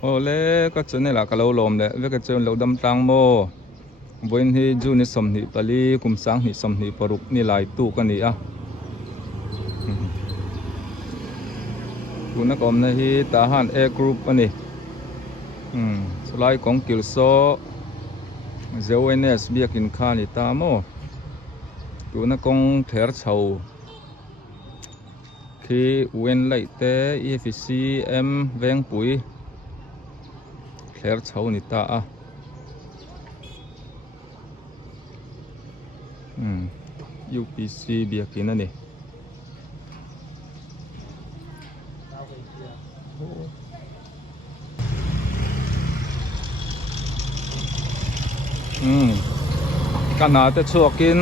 โอเล่ก็จนนี่แหละก็เราลมเลยเวก็จนเราดำตังโมวันที่จูนี่สมนิปลีกุมสังนี่สมนิปรุกนี่หลายตู้กันนี่อ่ะคุณนักอมนะฮีตาหันเอกรุ๊ปอันนี้สไลด์ของกิลโซเซเวนเนสเบียกินข้านี่ตาโมคุณนักของเทอร์เชาคือเวนไลเตอเอฟซีเอ็มเวงปุยเทอร์เชานี่ตาอ่ะUPC เบียกินนั่นนี่กันหาแต่ชัวกิน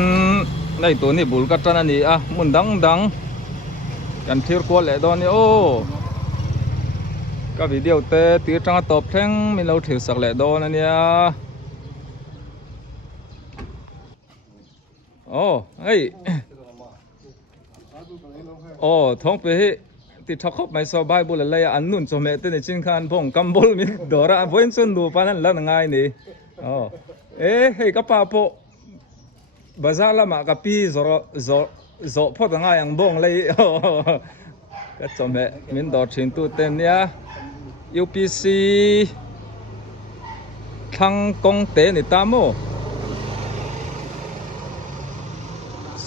ในตัวนี้บุลกัตนั่นนี่อ่ะมุนดังกันเที่ยวกวนแหละตอนนี้โอ้ก็วิดีโอเตะตีจังตบแทงมีเราถือสักแหละดอนนั่นเนี่ยโอ้เฮ้ยโอ้ท้องไปติดทักขบไม่สบายบุลเลยอันนุ่นจมเมตในชินคันพงกำบุลมีดอระเว้นส่วนดูปานั้นแล้วง่ายนี่อ๋อเฮ้ยกับป้าโปบาซาละมากับพี่โซพอดง่ายอย่างบงเลยก็จมเมมินดอชินตูเต็มเนี่ย UPC ทังกงเตนิตามโม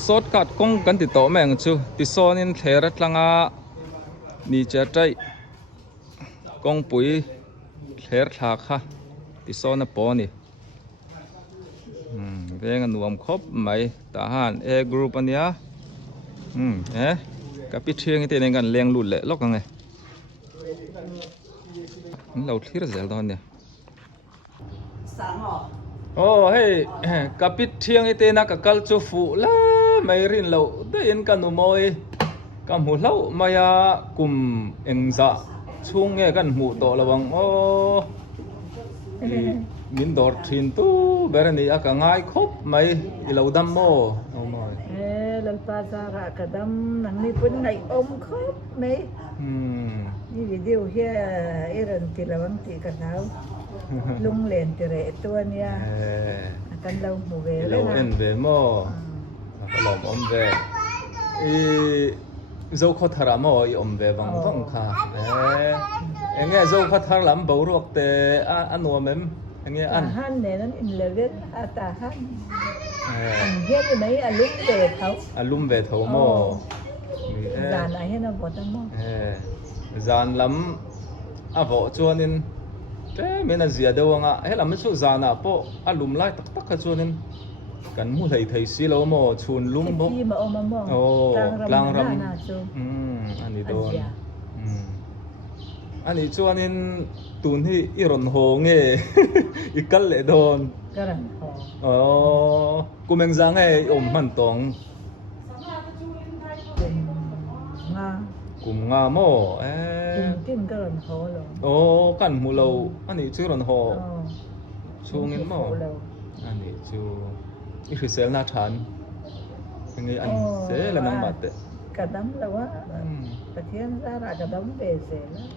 สดกัดกงกันติดต่อแมงจูติโซนินเทรัตลังอานี่จะใจกงปุ๋ยเทรัตลาค่ะติโซนปอนี่เรื่องนวมครบไหมทหารเอกรุ๊ปอันเนี้ยกับพิเชียงที่ในกันเลี้ยงลุ่นเละล็อกยังไงเราที่เราเสียตอนเนี้ยโอ้เฮ้ยกับพิเชียงที่นักกัลจูฟูละไม่รินเราได้ยินกันหนูมอยกับหูเล่ามายากุมเอ็งจะช่วงเงี้ยกันหูโตระวังโอ้มินดอร์ทินตู้เบรนี่อากังไงครบไหมเราดำโมโอ้มอยลัลปาซาระกระดำนังนี่เป็นไงอมครบไหมนี่วิดีโอเฮียเอรันติละวังติกันแล้วลุงเลนติเรตัวเนี้ยกันเราหมู่เวเราเอ็นเวโมก็ลองอมเวโจขทารามอยอมเวบังฟังค่ะเอ็งเงี้ยโจขทารามบ่รู้แต่อันนัวมั้มเอ็งเงี้ยอันฮันเนี่ยนั่นอินเลเวลตาฮันเฮียอยู่ไหนลุงเวเขาลุงเวเขาโมจานไหนให้เราบอกตั้งโมจานล้ำบ่ชวนนินเอ๊ะไม่น่าเสียดวงอ่ะเฮ้ยเราไม่ช่วยจานอ่ะเพราะลุมไล่ตักชวนนินกันมู่ไทยสิเราโมชวนลุมบ่ที่มาเอามาโมโอ้กลางรำอันนี้โดนอันนี้ชวนนินตูนที่อีรอนโฮงเงี้ยอีกัลเลยโดนกระหออ๋อกูเมงจังไอ้มันตองกุมงาโมกินกระหอหรอโอ้กันหูเราอันนี้ชื่อรอนโฮชูเงินโมอันนี้ชูนี่คือเซลนาชันยังไงอันเซลแล้วนังบัดเตะกระดำแล้วว่าประเทศซาระกระดำเบสแล้ว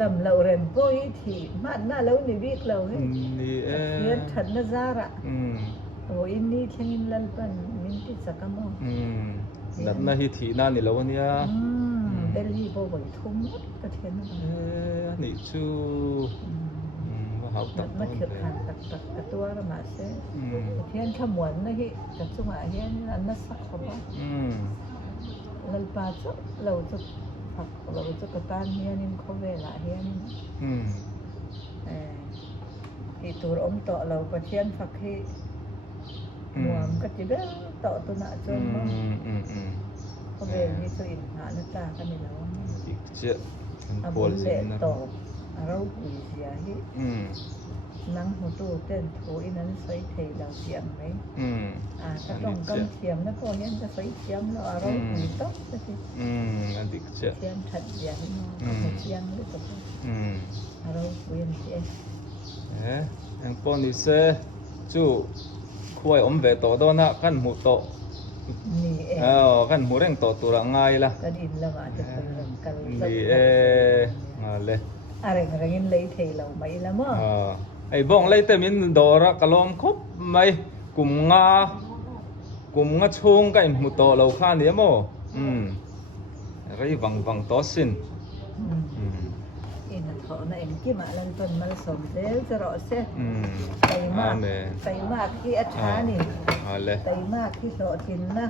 ดำเราเรียนปุ้ยที่มันน่าแล้วนี่วิกเราเนี่ยเรียนฉันน่าซาระโอ้อินนี่ที่นี่ลันปันมินติสักโมดับหน้าที่ที่นั่นนี่แล้ววันนี้เดลีโบว์ทุ่มประเทศนั้นนี่ชูว่าเขาตัดมาเกิดขันตักกระตัวละมาเซ่เทียนขมวนนะฮิกับจุ่มอาเฮียนอันนั้นสักขบลัลปาจุเราจะผักเราจะกระตันเฮียนิมเขาเวลาเฮียนิมที่ตัวอมต่อเราประเทศผักที่หมวมก็จะได้ต่อตัวหน้าจนมั้งเขาเวลนี่ตัวอินหาหน้าตากันนี่แล้วอีกเจ้าอาบุญเละต่อเราคุยเสียฮินังหัวตู้เต้นโถอินั้นใส่เทเราเทียมไหมถ้าต้องกำเทียมนะพอเนี้ยจะใส่เทียมแล้วเราคุยต้องสักทีอันดิเจ้าเทียมถัดเดียวให้น้องเทียมหรือเปล่าเราคุยเสียยังป้อนดิเซ่จู่คุยเวต่อตัวนะขั้นหูโตขั้นหูเร่งต่อตัวง่ายละก็ดินละมาจะเป็นกันนี่มาเลยอ อะไรกันกินเลยเทเราไม่ละมั้ง ไอ้บ้องเลยแต่มินดอระกะลอมคบไม่กลุ่มงาชงกันมุตโตเราข้านี้มั้งไรวังต่อสิน อินทอนะเอ็มกี่มาลันต้นมาสมเซลจะรอเซไตมากที่อัชานี่ไตมากที่โสตินนะ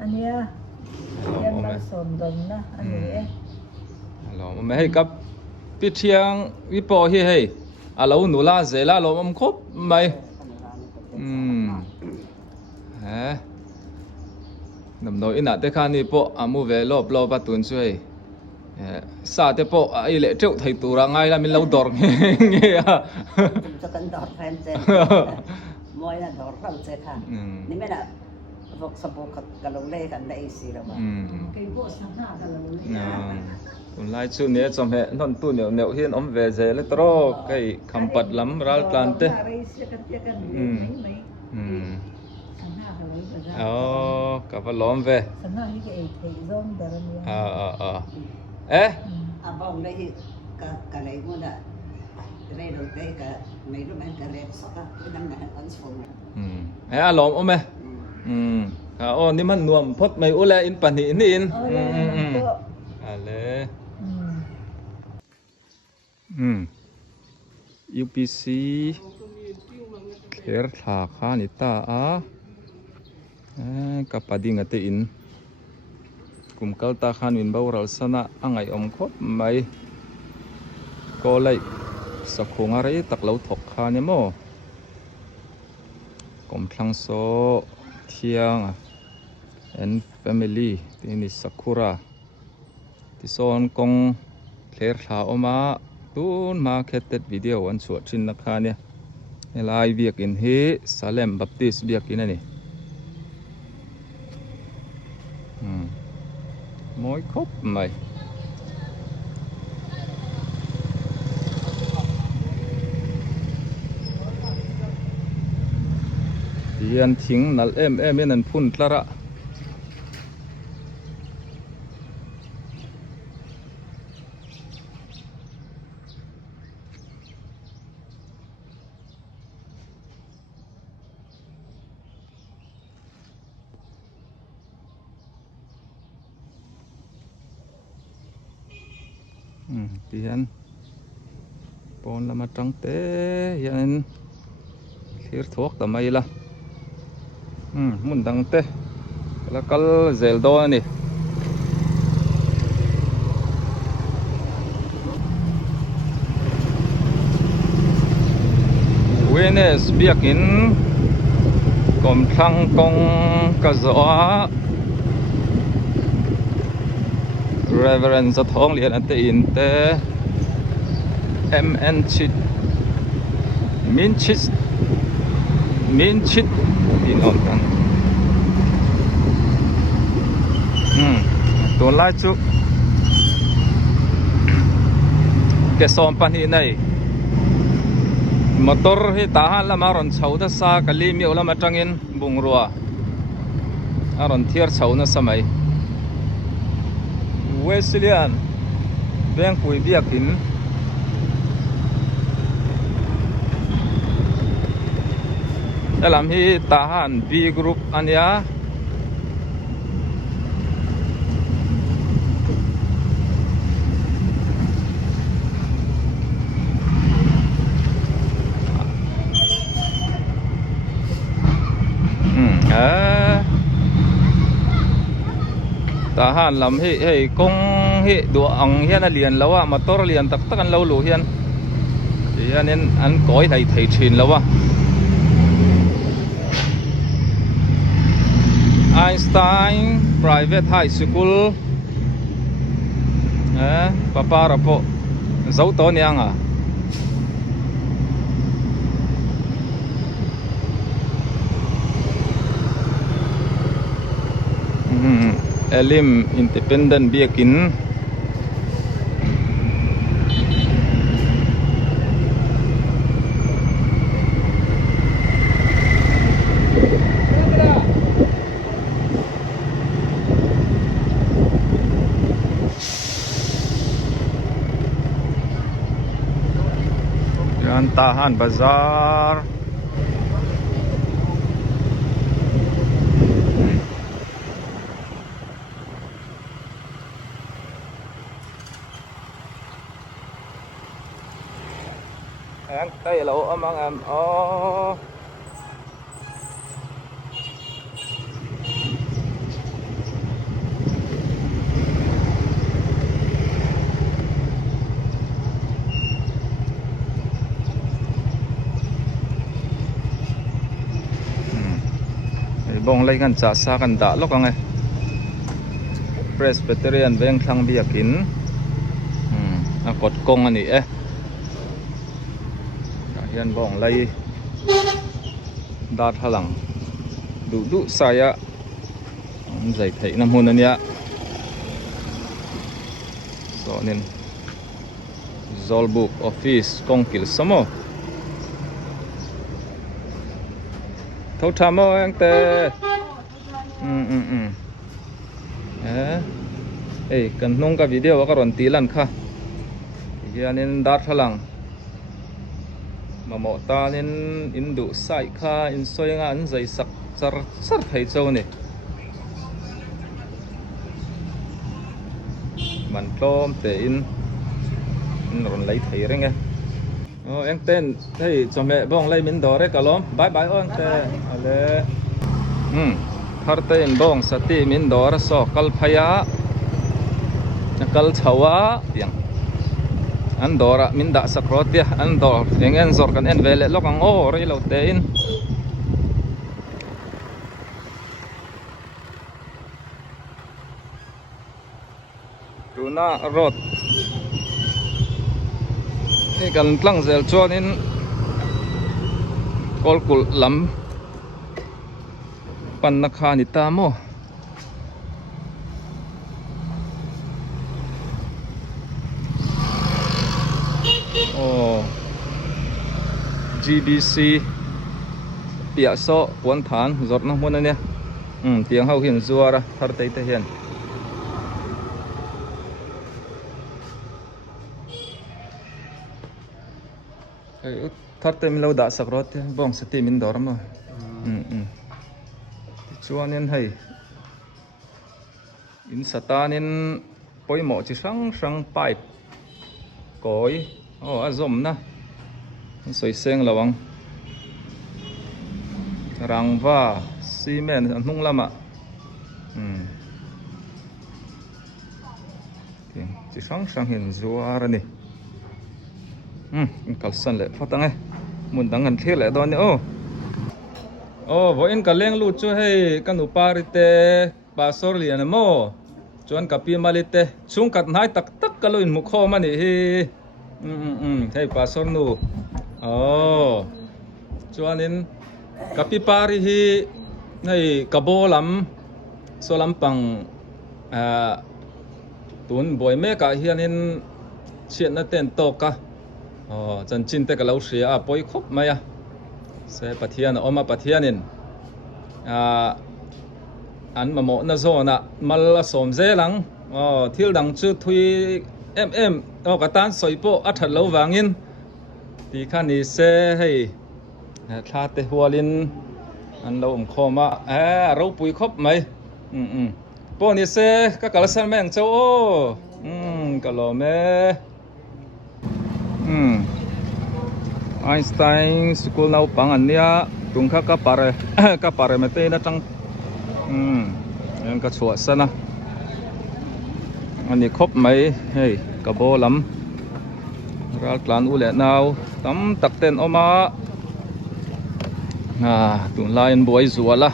อันเนี้ยยันมาสมดนนะอันนี้เราไม่ให้กับพิธีงวิปโอให้เราหนูลาเซลาเราไม่ครบไม่น้ำน้อยอินาเตคานี่ปออามูเวลอบปัตุนช่วยซาเตปอไอเล่เจ้าไทยตัวร่างไงล่ะมินเราดอร์เงี้ยจะกันดอร์แฟนเจมวยน่ะดอร์เราเจค่ะนี่ไม่น่ะพวกสบู่กับเราเล่กันได้สิเราบ้างไก่พวกสังหารกันเราเลยคุณไล่ชื่อนี้จำเหนนตู้เหนียวเฮียนอมเวเจเลตโรไก่คำปัดล้ำรัลกันเตอ๋อกับว่าล้อมเวสังหารนี่ก็เอทยงดาร์มีบ้องได้กับอะไรก็ได้เรื่องได้กับไม่รู้มันกับเรื่องสักก็นั่งนั่งอันสมล้อมไหมอ๋อนี่มันนวมพดไม่อุเลอินปันหินอินอะไรUPC เคลียร์ถาคานิตากับปดิ่งเตอินกุมกัลตาคานินบาวรัลสนะอังไงอมคบไม่ก็เลยสักคงอะไรตักเหลาถกคานี่โมกมทั้งโซเทียงand family ที่นี่สักุระที่โซนกงเคลียร์ถาออกมาตูนมาแค่เต็ดวิดีโอวันสวดชินนะคะเนี่ยไลฟ์เบียกินเฮซาเลมบัพติสเบียกินนี่มวยครบไหมยันทิ้งนัลนั่นพุ่นละระที่ยันปอนละมาจังเตยันเสียทวกทำไมล่ะมุนดังเตแล้วก็เซลโดนี่เวเนสเบียกินกรมทางกงกะจัวReverend สะท้องเรียนอันเตอินเต MN ชิดมินชิดที่นอนกันตัวไล่จุแกซ้อมปันที่ไหนมอเตอร์ให้ตาหันละมารอนเฉาทัศน์กะลีมีอุลามาจังอินบุงรัวอารอนเทียร์เฉานะสมัยเวสเลียนแบงคุยเบียกินdalam hi tahan B group ania tahan lam hi kong hi do ang hian a lian lawa motor lian tak tak an lo lu hian hianin an koi thei thin lawa Einstein Private High School papa rapo zau to niang Elim Independent Biakin Yan Tahan Bazaar. Ayan, tay lẩu âm ăn em. Oh. Bong lay kan cha sa kan da lok ang Presbyterian veng thlang biakin a kot kong ani hian bong lay dat halang du saya zai thei nam hun ania so nin Zolbook office kongkil samo thâu thăm anh tê cần nông cả video các bạn tí lần kha thì nên đắt halang mà mỏ ta nên in đủ sai kha in soi ngan dây sắc sar thấy châu này mình tôm để in còn lấy thấy đấy nghe. Anh tên thấy cho mẹ bong lấy mình đó đấy cả lắm bye bye anh tên ale thar tên bong sati mình đó ra so kal phaya kal chawa tiang anh đó ra mình đã sakro tia anh đó anh zor kan en vele lok ang o rei lo te in Tuna roadนี่กันตั้งเซลชัวนี่กอลกุลลำปันนักขานิตามโอ้ GBC เปียโซปวนฐานจดน้ำมันเนี่ยเตียงเขาเห็นซัวระทาร์เตยเทียนthắt tên lâu đã sạc rót bong sẽ tìm mình đó lắm rồi cho nên hay in sata nên bôi mỏ chỉ sáng pipe cối azom na soi sen là bằng rang va cement nung lama chỉ sáng hiện rùa ra nè kalsan le fatang mun dangan thele don vo in kaleng lu chu hei kan uparite pasor lian mo chuan kapi malite chung kat nai tak kaloin mukho mani hi hei pasor nu chuan in kapi pari hi hei kabolam solam pang tun boy me ka hian in chian na ten to ka chân chín tê cái lâu xía bôi khóc mày sẽ bắt thiên ôm bắt thiên in anh mà mỏ nó zo nè mal sôm dễ lắm thiếu đằng chưa thui em cái tan soi bộ thật lâu vàng in thì khán đi sẽ hay tha tê hoa linh anh lâu kho mà râu bùi khóc mày bộ này sẽ các cái sản phẩm châu cái lò mẹ Einstein school nau pangan nia tungkha ka pare mate na tang yan ka chua sana ani khop mai hei ka bolam ral tlan ule nau tam tak ten oma tun lain boy zuala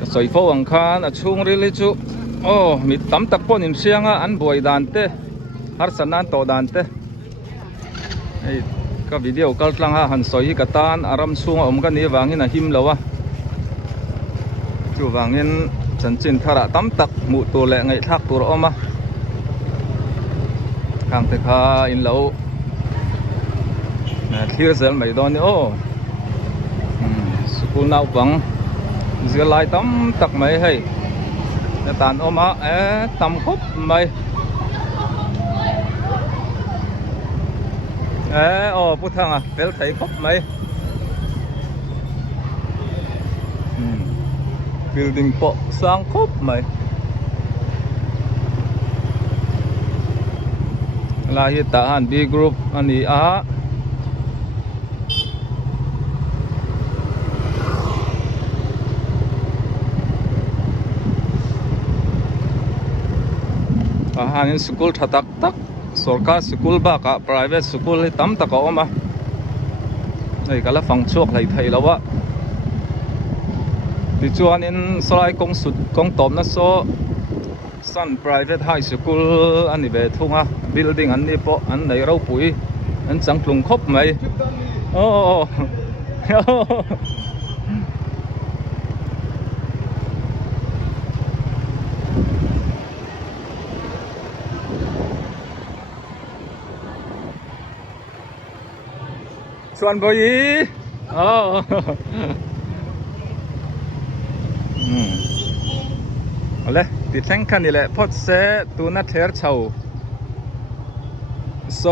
ka soi fo ang khan a chung ri le chu mi tam tak pon in sianga an boy dan te har sanan to dan te cái video kal tlang ha han soi ka tan aram chung om ka ni wangin a him lawa chu wangin chan chin thara tam tak mu to le ngai thak tur oma kang te kha in lo na thir zel mai don ni school nau bang zia lai tam tak mai hei na tan oma tam khop mai พุทธังอ่ะเปลไทยครบไหมbuilding โปะสร้างครบไหมลาฮิตาฮัน B group อันนี้hanin school thatak tak sarkar school ba ka private school hi tam tak a awma ei kala fangchuak hlei thei lawa ti chuan in solai kong sut kong tom na so sun private high school ani ve thunga building an ni po an nei ro pui an changtlung khop maiชวนบอยเอาเลยติดแท่งคันนี่แหละพอดเสตูนัดเทอร์ชาวโซ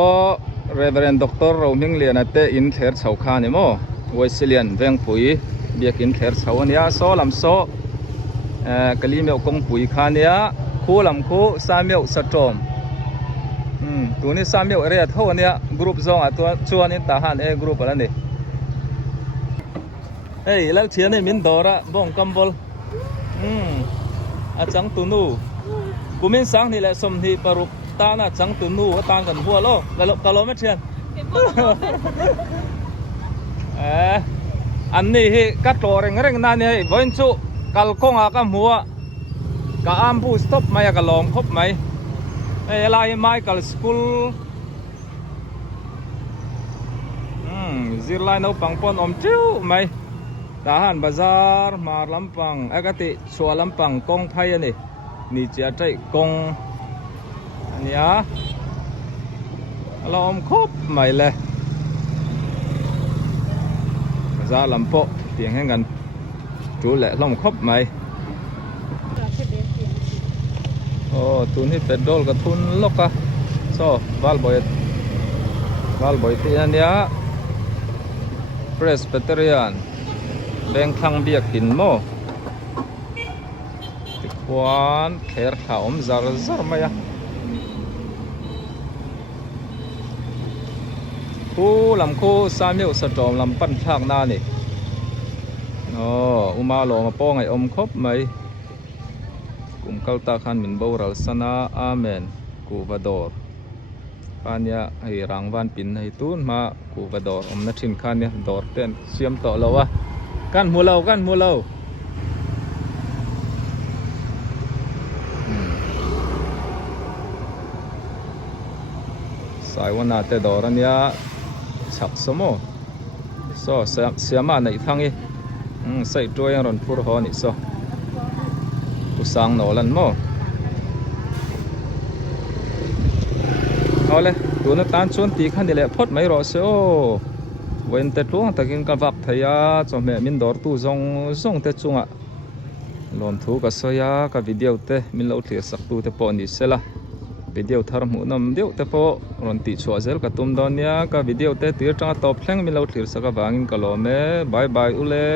เรเวเรนด็อกเตอร์เรามิงเลียนเตอินเทอร์ชาวข้านี่โม่ไวซิเลียนเวงปุ๋ยเบียกินเทอร์ชาวเนี่ยโซลำโซกะลีเมียวกงปุ๋ยข้าเนี่ยคู่ลำคู่สามเมียวสะจอมตัวนี้สามเมียวเรียเท่านี้กรุ๊ปซองตัวชวนนี่ตาหันกรุ๊ปอะไรนี่เฮ้ยแล้วเชียร์นี่มินดอระบ้องกัมบอลอาจังตุนูกูมินสังนี่แหละสมทีปรุกตาหน้าจังตุนูก็ต่างกันหัวโลแล้วกะโลไม่เชียร์อันนี้ที่กัดโตเร่งนั่นนี่บอยน์สุกัลกงอากามัวกะอัมพูสต็อปไม่กะลองคบไหมลายไม้กับสกูลซีไลน์เอาปังปอนอมจิ้วไหมทหารบาซาร์มาลำปังกติชัวลำปังกงไทยนี่เจ้าใจกงเนี่ยเราอมครบไหมเลยบาซาร์ลำโปเตียงให้กันจูแหละลำครบไหมทุนที่เป็นโดลกับทุนล็อกอะโซ่วาลบอยที่อันเนี้ยเพรสเปเตอริอันแบงคลังเบียกหินโมติดควานเขรขาวซาร์มาอะคู่ลำคู่สามเมลสะจอมลำปั้นทางหน้านี่อุมาโลมาป้องไออมครบไหมกุมกัลตาขันมินบาวรัลสนาอาเมนกูวาดอร์ขันยาให้รางวัลปินให้ตูนมากูวาดอร์อมนัชินขันยาดอร์เต้นเสียมต่อแล้ววะกันมูเลาสายวันนาเตดอรันยาฉักสมอโซ่เสียมาในทางนี้ใส่ตัวยังรอนพูดหอนี่โซ่กูสั่งโนลันโมเอาเลยตัวนั้นตานชวนตีขันนี่แหละพดไม่รอเสียวเว้นแต่ตัวตะกินกับวักทยาจอมแม่มินดอร์ตู้ซงแต่จุงอ่ะลอนทูกับเสียกับวิดีโอเตมินเล่าเถียสักตู้แต่ปอนี่เสละวิดีโอทาร์มูนำเดียวแต่พอรอนติชัวเซลกับตุ้มดอนเนี่ยกับวิดีโอเตตีจังตอบแข่งมินเล่าเถียสักกับวางินกับลมบายอุเล่